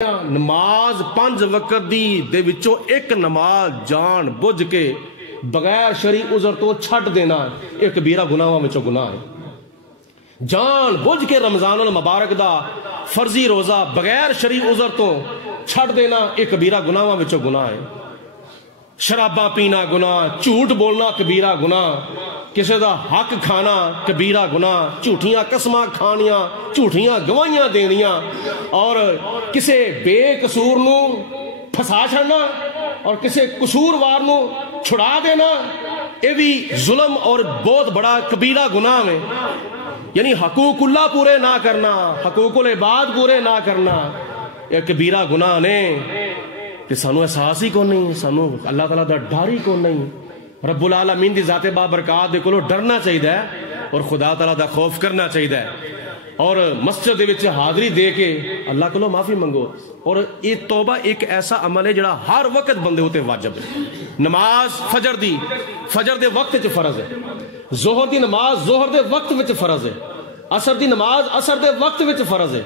نماز 5 وقت دی دے وچوں ایک نماز جان بجھ کے بغیر شرعی عذر تو چھٹ دینا ایک کبیرہ گناہاں وچوں گناہ ہے۔ جان بجھ کے رمضان المبارک دا فرضی روزہ بغیر شرعی عذر تو چھٹ دینا ایک کبیرہ گناہاں وچوں گناہ ہے۔ شراباں پینا گناہ، جھوٹ بولنا کبیرہ گناہ، کسی دا حق کھانا کبیرہ گناہ، جھوٹیاں قسماں کھانیاں، جھوٹیاں گواہیاں دینیاں، اور کسی بے قصور نو پھسا چھڑنا اور کسی قصوروار نو چھڑا دینا، یہ بھی ظلم اور بہت بڑا کبیرہ گناہ ہے۔ یعنی حقوق اللہ پورے نہ کرنا، حقوق العباد پورے نہ کرنا یہ کبیرہ گناہ نے کہ سانو احساس ہی کون نہیں، سانو اللہ تعالیٰ دا ڈر ہی کون نہیں۔ رب العالمین دی ذات بابرکات دے کولو ڈرنا چاہیے اور خدا تعالیٰ دا خوف کرنا چاہیے، اور مسجد دے وچ حاضری دے کے اللہ کولو معافی منگو۔ اور یہ توبہ ایک ایسا عمل ہے جڑا ہر وقت بندے ہوتے واجب ہے۔ نماز فجر دے وقت وچ فرض ہے، ظہر دی نماز ظہر دے وقت وچ فرض ہے، عصر دی نماز عصر دے وقت وچ فرض ہے،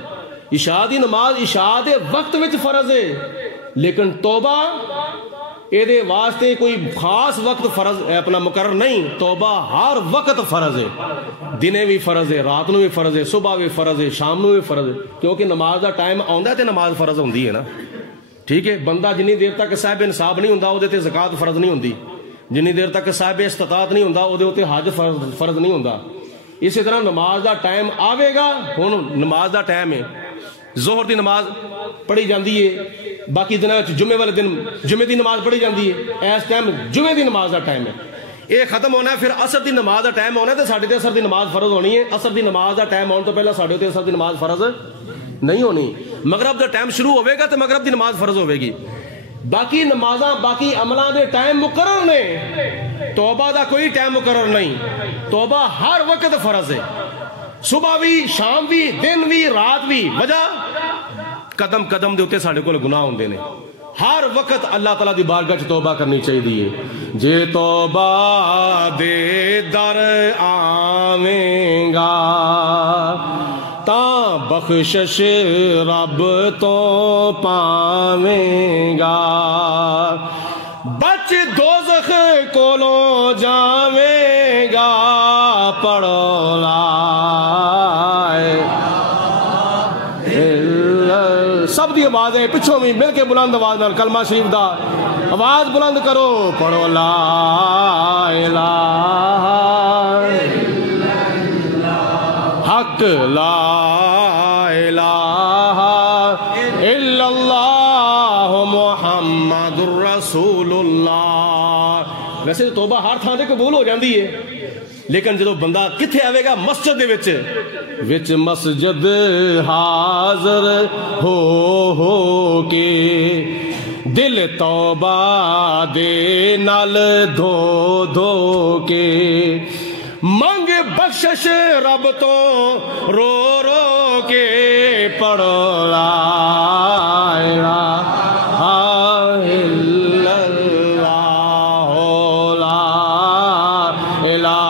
عشاء دی نماز عشاء دے وقت وچ فرض ہے۔ لیکن توبہ اے دے واسطے کوئی خاص وقت فرض اپنا مقرر نہیں، توبہ ہر وقت فرض ہے، دنے بھی فرض ہے، رات نو بھی فرض ہے، صبح بھی فرض ہے، شام نو بھی فرض ہے، کیونکہ نماز دا ٹائم آندا ہے تے نماز فرض ہوندی ہے نا۔ ٹھیک ہے، بندہ جنی دیر تک صاحب انصاب نہیں ہوندا او دے تے زکات فرض نہیں ہوندی، جنی دیر تک صاحب استطاعت نہیں ہوندا او دے تے حج فرض نہیں ہوندا۔ اسی طرح نماز دا ٹائم آوے گا، ہن نماز دا ٹائم ہے، ظہر دی نماز پڑھی جاندی ہے، باقی دن جمعے والے دن جمعے دی نماز پڑھی جاندی ہے، اس ٹائم جمعے دی نماز دا ٹائم ہے، یہ ختم ہونا ہے، پھر عصر دی نماز دا ٹائم ہونا ہے تو ساڈے تے عصر دی نماز فرض ہونی ہے۔ عصر دی نماز دا ٹائم آن تو پہلا ساڈے تے عصر دی نماز فرض نہیں ہونی۔ مغرب دا ٹائم شروع ہوئے گا تو مغرب دی نماز فرض ہوئے گی۔ باقی نمازاں باقی عملاں دے ٹائم مقرر نے، توبہ دا کوئی ٹائم مقرر نہیں، توبہ ہر وقت فرض ہے، صبح بھی شام بھی دن بھی رات بھی۔ وجہ قدم قدم دے اتے ساڑھے کو گناہ ہوندے نے، ہر وقت اللہ تعالیٰ دی بارگاہ چ توبہ کرنی چاہیے۔ جے توبہ دے در آویں گا تاں بخشش رب تو پاویں گا، بچ دوزخ کولوں جاویں گا، پڑھو لا سب دی آوازیں پچھوں بھی مل کے بلند آواز نال کلمہ شریف دا آواز بلند کرو، پڑھو لا الہ حق لا الہ الا اللہ محمد الرسول اللہ۔ ویسے تو توبہ ہر تھاں تے قبول ہو جاندی ہے، لیکن جدو بندہ کتھے آوے گا مسجد دے وچ مسجد حاضر ہو کے دل توبہ دے نال دھو دھو کے منگ بخشش رب تو رو رو کے، پڑھو لا الہ الا اللہ لا الہ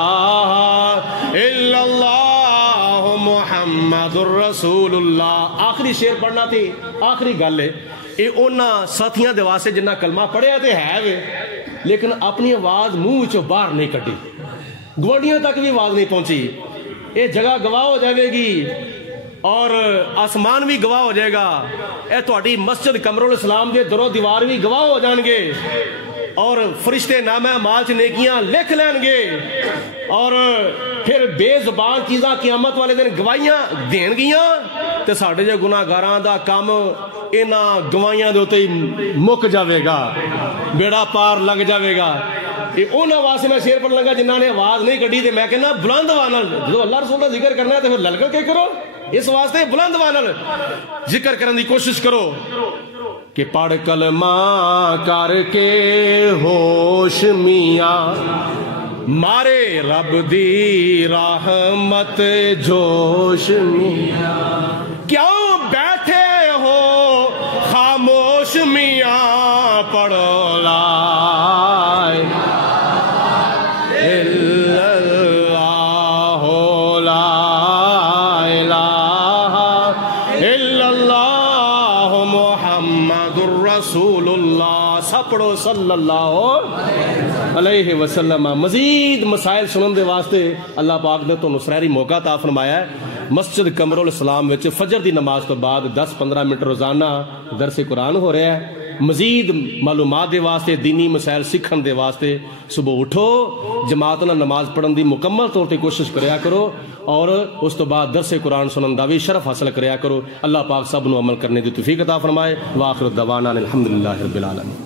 الا اللہ محمد الرسول اللہ۔ آخری شعر پڑھنا تھی، آخری گل ہے، یہ انہاں ساتھیاں دے واسطے جنہ کلمہ پڑھیا تے ہے وے، لیکن اپنی آواز منہ وچوں باہر نہیں کڈی، گوانڈیاں تک بھی آواز نہیں پہنچی۔ یہ جگہ گواہ ہو جائے گی اور آسمان بھی گواہ ہو جائے گا، اے تہاڈی مسجد قمر الاسلام دے درو دیوار بھی گواہ ہو جان گے، اور فرشتے نامہ اعمال چ نیکیاں لکھ لین گے، اور پھر بے زبان چیزاں قیامت والے دن گواہیاں دین گیاں، تے ساڈے جو گناہگاراں دا کام انہاں گواہیاں دے اوتے ہی مک جاوے گا، بیڑا پار لگ جاوے گا۔ یہ انہاں واسطے میں شعر پڑھن لگا جنہاں نے آواز نہیں کڈی، تے میں کہنا بلند آواز نال جدوں اللہ رسول دا ذکر کرنا ہے تے پھر للکر کے کرو، اس واسطے بلند آواز نال ذکر کرن دی کوشش کرو کہ پڑھ کلمہ کر کے ہوش میاں، مارے رب دی رحمت جوش میاں، کیوں بیٹھے ہو خاموش میاں، پڑھو لا الا اللہ لا الہ الا اللہ محمد محمد الرسول اللہ، سب پڑھو صلی اللہ علیہ وسلم۔ مزید مسائل سنن دے واسطے اللہ پاک نے تو سنہری موقع عطا فرمایا ہے۔ مسجد قمر الاسلام وچ فجر دی نماز تو بعد 10-15 منٹ روزانہ درس قرآن ہو رہا ہے۔ مزید معلومات دے واسطے، دینی مسائل سیکھن دے واسطے صبح اٹھو، جماعت نال نماز پڑھن دی مکمل طور تے کوشش کریا کرو، اور اس تو بعد درس قرآن سنن دا بھی شرف حاصل کریا کرو۔ اللہ پاک سب نو عمل کرنے دی توفیق عطا فرمائے۔ وآخر دعوانا الحمدللہ رب العالمین۔